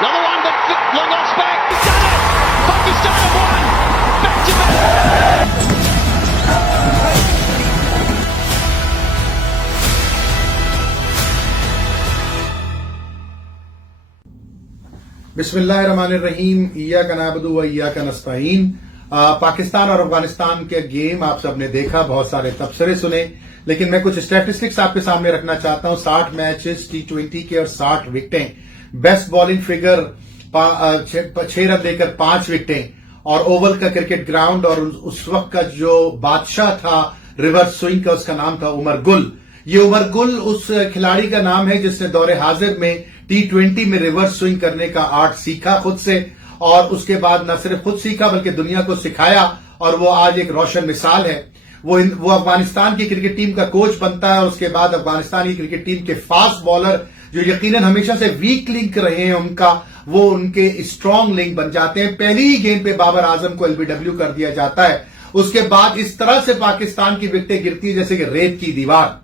Another one that long off back. He's done it. Pakistan have won. Back to back. बिस्मिल्लाहिर्रहमानिर्रहीम। इय्याका नअबुदु व इय्याका नस्तईन। पाकिस्तान और अफगानिस्तान के game आप सबने देखा, बहुत सारे तबसरे सुने, लेकिन मैं कुछ स्टैटिस्टिक्स आपके सामने रखना चाहता हूं। 60 मैचेस T20 के और 60 विकेटें, बेस्ट बॉलिंग फिगर 6 रन देकर 5 विकेटें, और ओवल का क्रिकेट ग्राउंड और उस वक्त का जो बादशाह था रिवर्स स्विंग का, उसका नाम था उमर गुल। ये उमर गुल उस खिलाड़ी का नाम है जिसने दौरे हाजिर में T20 में रिवर्स स्विंग करने का आर्ट सीखा खुद से, और उसके बाद न सिर्फ खुद सीखा बल्कि दुनिया को सिखाया, और वो आज एक रोशन मिसाल है। वो अफगानिस्तान की क्रिकेट टीम का कोच बनता है, और उसके बाद अफगानिस्तान की क्रिकेट टीम के फास्ट बॉलर जो यकीनन हमेशा से वीक लिंक रहे हैं उनका, वो उनके स्ट्रांग लिंक बन जाते हैं। पहली ही गेंद पे बाबर आजम को LBW कर दिया जाता है। उसके बाद इस तरह से पाकिस्तान की विकेटें गिरती है जैसे कि रेत की दीवार।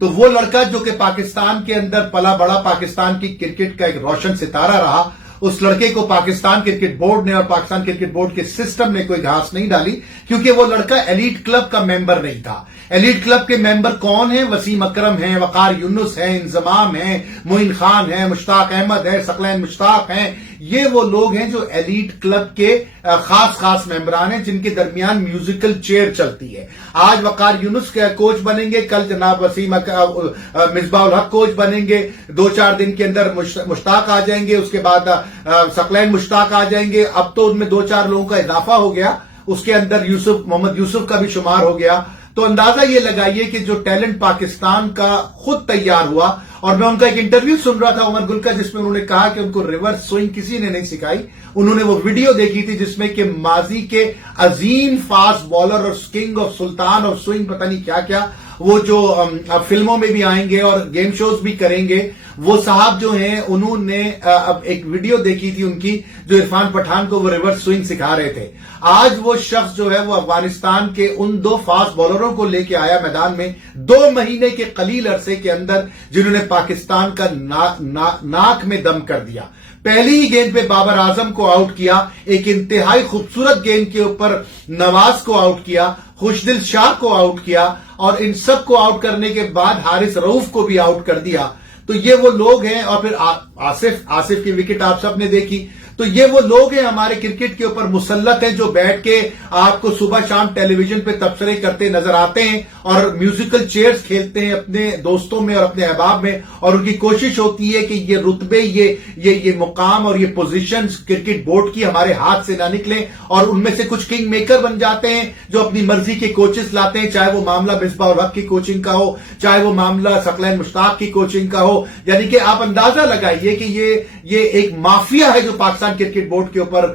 तो वो लड़का जो कि पाकिस्तान के अंदर पला बड़ा, पाकिस्तान की क्रिकेट का एक रोशन सितारा रहा, उस लड़के को पाकिस्तान क्रिकेट बोर्ड ने और पाकिस्तान क्रिकेट बोर्ड के सिस्टम ने कोई घास नहीं डाली, क्योंकि वो लड़का एलीट क्लब का मेंबर नहीं था। एलीट क्लब के मेंबर कौन है? वसीम अकरम है, वकार यूनुस है, इंजमाम है, मोइन खान है, मुश्ताक अहमद है, सकलैन मुश्ताक हैं। ये वो लोग हैं जो एलीट क्लब के खास मेंबरान हैं, जिनके दरमियान म्यूजिकल चेयर चलती है। आज वकार यूनुस के कोच बनेंगे, कल जनाब वसीम मिसबाह उल हक कोच बनेंगे, 2-4 दिन के अंदर मुश्ताक आ जाएंगे, उसके बाद सकलैन मुश्ताक आ जाएंगे। अब तो उनमें 2-4 लोगों का इजाफा हो गया, उसके अंदर मोहम्मद यूसुफ का भी शुमार हो गया। तो अंदाजा ये लगाइए कि जो टैलेंट पाकिस्तान का खुद तैयार हुआ। और मैं उनका एक इंटरव्यू सुन रहा था उमर गुल का, जिसमें उन्होंने कहा कि उनको रिवर्स स्विंग किसी ने नहीं सिखाई। उन्होंने वो वीडियो देखी थी जिसमें कि माजी के अजीम फास्ट बॉलर और किंग ऑफ सुल्तान और स्विंग पता नहीं क्या क्या, वो जो अब फिल्मों में भी आएंगे और गेम शोज भी करेंगे, वो साहब जो हैं उन्होंने अब एक वीडियो देखी थी उनकी, जो इरफान पठान को वो रिवर्स स्विंग सिखा रहे थे। आज वो शख्स जो है वो अफगानिस्तान के उन 2 फास्ट बॉलरों को लेके आया मैदान में 2 महीने के कलील अरसे के अंदर, जिन्होंने पाकिस्तान का नाक में दम कर दिया। पहली ही गेंद पे बाबर आजम को आउट किया, एक इंतहाई खूबसूरत गेंद के ऊपर नवाज को आउट किया, खुशदिल शाह को आउट किया, और इन सब को आउट करने के बाद हारिस रऊफ को भी आउट कर दिया। तो ये वो लोग हैं। और फिर आसिफ की विकेट आप सबने देखी। तो ये वो लोग हैं हमारे क्रिकेट के ऊपर मुसल्लत हैं, जो बैठ के आपको सुबह शाम टेलीविजन पे तबसरे करते नजर आते हैं और म्यूजिकल चेयर्स खेलते हैं अपने दोस्तों में और अपने अहबाब में, और उनकी कोशिश होती है कि ये रुतबे, ये मुकाम और ये पोजीशंस क्रिकेट बोर्ड की हमारे हाथ से ना निकले, और उनमें से कुछ किंग मेकर बन जाते हैं जो अपनी मर्जी के कोचेस लाते हैं, चाहे वो मामला मिसबाह उल हक की कोचिंग का हो, चाहे वो मामला सकलैन मुश्ताक की कोचिंग का हो। यानी कि आप अंदाजा लगाइए कि ये एक माफिया है जो पाकिस्तान क्रिकेट बोर्ड के ऊपर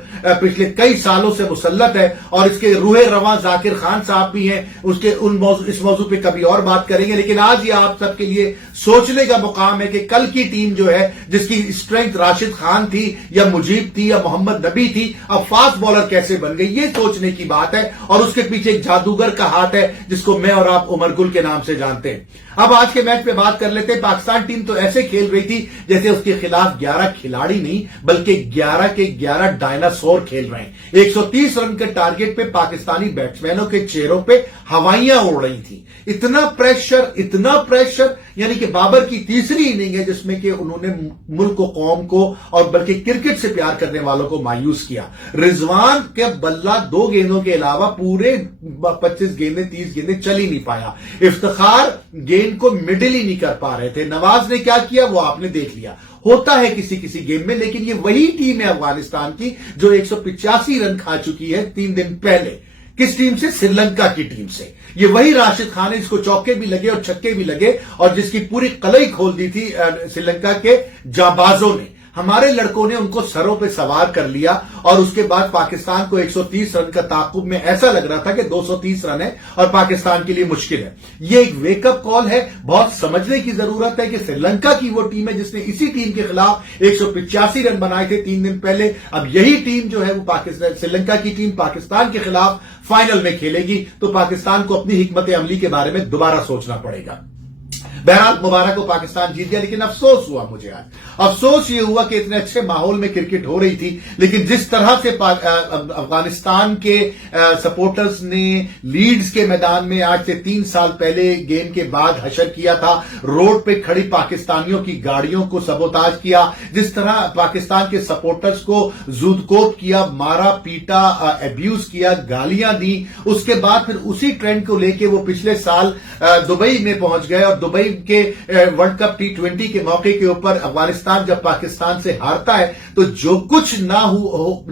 पिछले कई सालों से मुसल्लत है, और इसके रूहे रवां जाकिर खान साहब भी हैं। उसके इस मौजू पे कभी और बात करेंगे, लेकिन आज ये आप सबके लिए सोचने का मुकाम है कि कल की टीम जो है, जिसकी स्ट्रेंथ राशिद खान थी या मुजीब थी या मोहम्मद नबी थी, अब फास्ट बॉलर कैसे बन गई, ये सोचने की बात है। और उसके पीछे एक जादूगर का हाथ है जिसको मैं और आप उमर गुल के नाम से जानते हैं। अब आज के मैच पे बात कर लेते हैं। पाकिस्तान टीम तो ऐसे खेल रही थी जैसे उसके खिलाफ 11 खिलाड़ी नहीं बल्कि 11 के 11 डायनासोर खेल रहे हैं। 130 रन के टारगेट पे पाकिस्तानी बैट्समैनों के चेहरों पे हवाइयां उड़ रही थी। इतना प्रेशर, यानी कि बाबर की तीसरी इनिंग है जिसमें कि उन्होंने मुल्क को, कौम को और बल्कि क्रिकेट से प्यार करने वालों को मायूस किया। रिजवान के बल्ला 2 गेंदों के अलावा पूरे 25 गेंदें 30 गेंदें चल ही नहीं पाया। इफ्तिखार गेंद को मिडिल ही नहीं कर पा रहे थे। नवाज ने क्या किया वो आपने देख लिया, होता है किसी गेम में। लेकिन ये वही टीम है अफगानिस्तान की जो 185 रन खा चुकी है 3 दिन पहले। किस टीम से? श्रीलंका की टीम से। ये वही राशिद खान है जिसको चौके भी लगे और छक्के भी लगे, और जिसकी पूरी कलई खोल दी थी श्रीलंका के जाबाजों ने। हमारे लड़कों ने उनको सरों पे सवार कर लिया, और उसके बाद पाकिस्तान को 130 रन का ताकुब में ऐसा लग रहा था कि 230 रन है और पाकिस्तान के लिए मुश्किल है। ये एक वेकअप कॉल है। बहुत समझने की जरूरत है कि श्रीलंका की वो टीम है जिसने इसी टीम के खिलाफ 185 रन बनाए थे 3 दिन पहले। अब यही टीम जो है वो श्रीलंका की टीम पाकिस्तान के खिलाफ फाइनल में खेलेगी, तो पाकिस्तान को अपनी हिकमत अमली के बारे में दोबारा सोचना पड़ेगा। बहरहाल मुबारक को पाकिस्तान जीत गया, लेकिन अफसोस हुआ मुझे आज। अफसोस ये हुआ कि इतने अच्छे माहौल में क्रिकेट हो रही थी, लेकिन जिस तरह से अफगानिस्तान के सपोर्टर्स ने लीड्स के मैदान में आज से 3 साल पहले गेम के बाद हशर किया था, रोड पे खड़ी पाकिस्तानियों की गाड़ियों को सबोताज किया, जिस तरह पाकिस्तान के सपोर्टर्स को जूदकोप किया, मारा पीटा, अब्यूज किया, गालियां दी, उसके बाद फिर उसी ट्रेंड को लेके वो पिछले साल दुबई में पहुंच गए और दुबई के वर्ल्ड कप T20 के मौके के ऊपर अफगानिस्तान जब पाकिस्तान से हारता है तो जो कुछ ना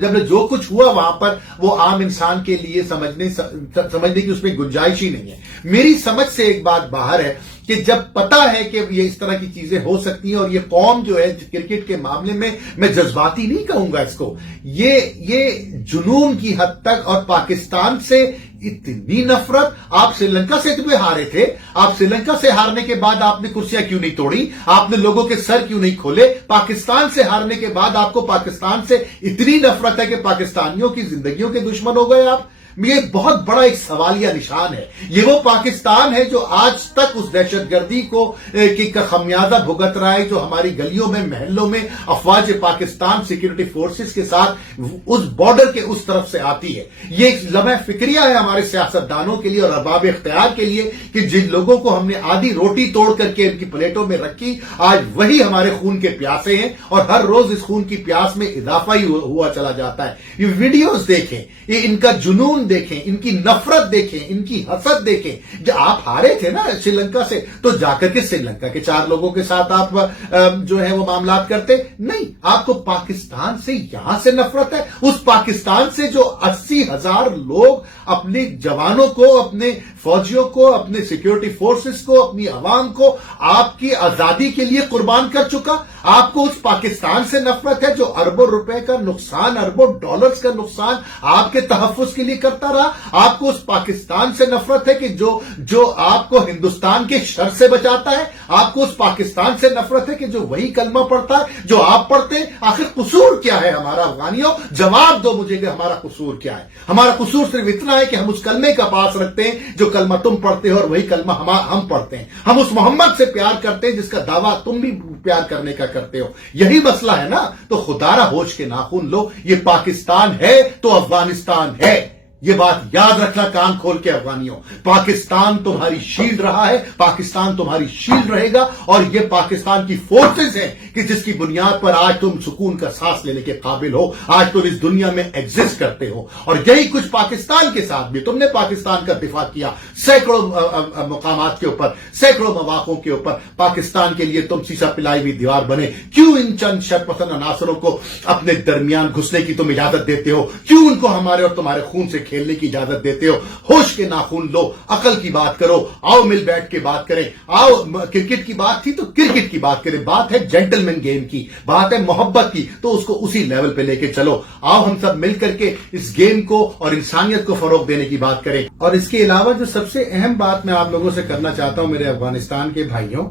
जब जो कुछ हुआ वहां पर वो आम इंसान के लिए समझने की उसमें गुंजाइश ही नहीं है। मेरी समझ से एक बात बाहर है कि जब पता है कि ये इस तरह की चीजें हो सकती हैं, और ये कौम जो है क्रिकेट के मामले में, मैं जज्बाती नहीं कहूंगा इसको, ये जुनून की हद तक, और पाकिस्तान से इतनी नफरत। आप श्रीलंका से क्यों हारे थे? आप श्रीलंका से हारने के बाद आपने कुर्सियां क्यों नहीं तोड़ी? आपने लोगों के सर क्यों नहीं खोले? पाकिस्तान से हारने के बाद आपको पाकिस्तान से इतनी नफरत है कि पाकिस्तानियों की जिंदगियों के दुश्मन हो गए आप? ये बहुत बड़ा एक सवालिया निशान है। ये वो पाकिस्तान है जो आज तक उस दहशतगर्दी को की खमियाजा भुगत रहा है, जो हमारी गलियों में, महल्लों में अफवाज पाकिस्तान सिक्योरिटी फोर्सेस के साथ उस बॉर्डर के उस तरफ से आती है। ये एक लम्हा फिक्रिया है हमारे सियासतदानों के लिए और अरबाब इख्तियार के लिए कि जिन लोगों को हमने आधी रोटी तोड़ करके इनकी प्लेटों में रखी, आज वही हमारे खून के प्यासे हैं, और हर रोज इस खून की प्यास में इजाफा ही हुआ चला जाता है। ये वीडियोस देखें, ये इनका जुनून देखें, इनकी नफरत देखें, इनकी हसद देखें। जब आप हारे थे ना श्रीलंका से, तो जाकर के श्रीलंका के 4 लोगों के साथ आप जो है वो मामलात करते नहीं। आपको पाकिस्तान से यहां से नफरत है, उस पाकिस्तान से जो 80,000 लोग अपने जवानों को, अपने फौजियों को, अपने सिक्योरिटी फोर्सेस को, अपनी अवाम को आपकी आजादी के लिए कुर्बान कर चुका। आपको उस पाकिस्तान से नफरत है जो अरबों रुपए का नुकसान, अरबों डॉलर्स का नुकसान आपके तहफ्फुज के लिए करता रहा। आपको उस पाकिस्तान से नफरत है कि जो आपको हिंदुस्तान के शर से बचाता है। आपको उस पाकिस्तान से नफरत है कि जो वही कलमा पढ़ता है जो आप पढ़ते हैं। आखिर कसूर क्या है हमारा? अफगानियों, जवाब दो मुझे कि हमारा कसूर क्या है? हमारा कसूर सिर्फ इतना है कि हम उस कलमे का पास रखते हैं जो कलमा तुम पढ़ते हो और वही कलमा हम पढ़ते हैं। हम उस मोहम्मद से प्यार करते हैं जिसका दावा तुम भी प्यार करने का करते हो। यही मसला है ना। तो खुदारा होश के नाखून लो। ये पाकिस्तान है तो अफगानिस्तान है। ये बात याद रखना कान खोल के अफगानियों। पाकिस्तान तुम्हारी शील्ड रहा है, पाकिस्तान तुम्हारी शील्ड रहेगा, और ये पाकिस्तान की फोर्सेस हैं कि जिसकी बुनियाद पर आज तुम सुकून का सांस लेने के काबिल हो, आज तुम इस दुनिया में एग्जिस्ट करते हो। और यही कुछ पाकिस्तान के साथ भी, तुमने पाकिस्तान का दिफा किया सैकड़ों मुकामात के ऊपर, सैकड़ों मवाकों के ऊपर। पाकिस्तान के लिए तुम सीसा पिलाई हुई दीवार बने। क्यों इन चंद शरपसंद अनासरों को अपने दरमियान घुसने की तुम इजाजत देते हो? क्यों उनको हमारे और तुम्हारे खून से खेलने की इजाजत देते हो? होश के नाखून लो, अकल की बात करो। आओ मिल बैठ के बात करें। आओ, क्रिकेट की बात थी तो क्रिकेट की बात करें। बात है जेंटलमैन गेम की, बात है मोहब्बत की, तो उसको उसी लेवल पे लेके चलो। आओ हम सब मिल करके इस गेम को और इंसानियत को फरोग देने की बात करें। और इसके अलावा जो सबसे अहम बात मैं आप लोगों से करना चाहता हूं मेरे अफगानिस्तान के भाइयों,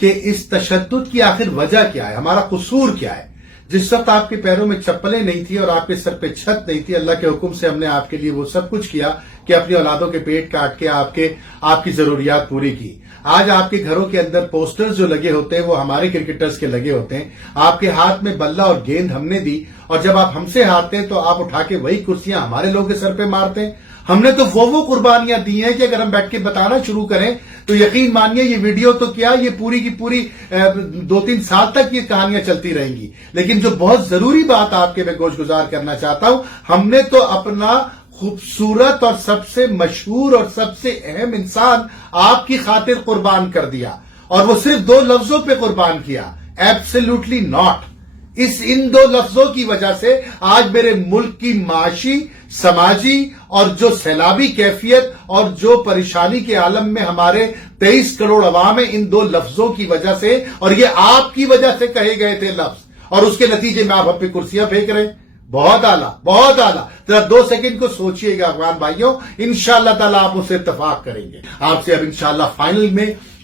कि इस तशद्दुद की आखिर वजह क्या है, हमारा कसूर क्या है? जिस वक्त आपके पैरों में चप्पलें नहीं थी और आपके सर पे छत नहीं थी, अल्लाह के हुक्म से हमने आपके लिए वो सब कुछ किया कि अपनी औलादों के पेट काट के आपकी जरूरियात पूरी की। आज आपके घरों के अंदर पोस्टर्स जो लगे होते हैं वो हमारे क्रिकेटर्स के लगे होते हैं। आपके हाथ में बल्ला और गेंद हमने दी, और जब आप हमसे हारते हैं तो आप उठा के वही कुर्सियां हमारे लोगों के सर पे मारते हैं। हमने तो वो कुर्बानियां दी हैं कि अगर हम बैठ के बताना शुरू करें तो यकीन मानिए ये वीडियो तो क्या, ये पूरी की पूरी 2-3 साल तक ये कहानियां चलती रहेंगी। लेकिन जो बहुत जरूरी बात आपके मैं गोशगुजार करना चाहता हूं, हमने तो अपना खूबसूरत और सबसे मशहूर और सबसे अहम इंसान आपकी खातिर कुर्बान कर दिया, और वो सिर्फ 2 लफ्जों पे कुर्बान किया, एब्सोल्युटली नॉट। इन 2 लफ्जों की वजह से आज मेरे मुल्क की माशी, समाजी और जो सैलाबी कैफियत और जो परेशानी के आलम में हमारे 23 करोड़ अवाम है, इन 2 लफ्जों की वजह से, और ये आपकी वजह से कहे गए थे लफ्ज, और उसके नतीजे में आप हम पे कुर्सियां फेंक रहे हैं। बहुत आला, बहुत आला। जरा 2 सेकंड को सोचिएगा अफगान भाइयों, इंशाअल्लाह ताला आप उससे इत्तफाक करेंगे। आपसे अब इंशाअल्लाह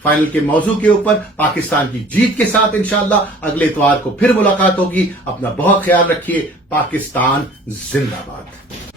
फाइनल के मौजू के ऊपर पाकिस्तान की जीत के साथ इंशाअल्लाह अगले इतवार को फिर मुलाकात होगी। अपना बहुत ख्याल रखिए। पाकिस्तान जिंदाबाद।